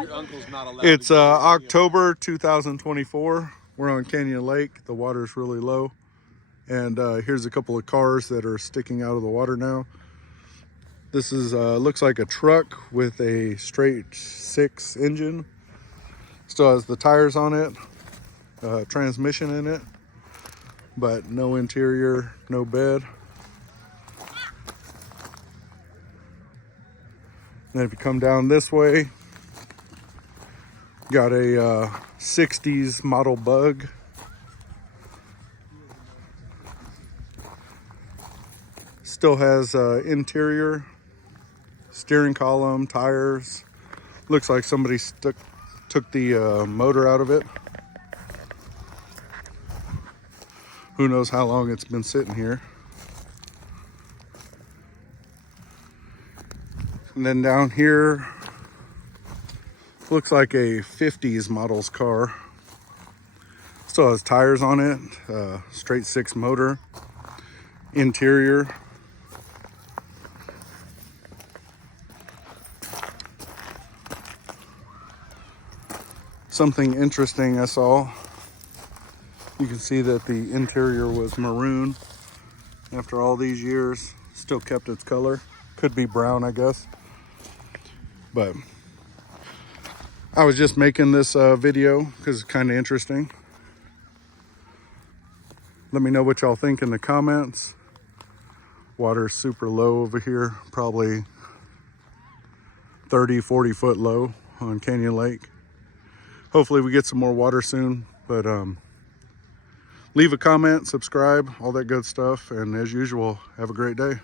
Your uncle's not allowed. It's October 2024. We're on Canyon Lake. The water's really low. And here's a couple of cars that are sticking out of the water now. This is looks like a truck with a straight six engine. Still has the tires on it, transmission in it, but no interior, no bed. And if you come down this way, got a 60s model Bug. Still has interior, steering column, tires. Looks like somebody took the motor out of it. Who knows how long it's been sitting here. And then down here, looks like a 50s model's car. Still has tires on it, straight six motor, interior. Something interesting I saw, you can see that the interior was maroon. After all these years, still kept its color. Could be brown, I guess. But I was just making this video because it's kind of interesting. Let me know what y'all think in the comments. Water's super low over here, probably 30, 40 foot low on Canyon Lake. Hopefully we get some more water soon, but leave a comment, subscribe, all that good stuff. And as usual, have a great day.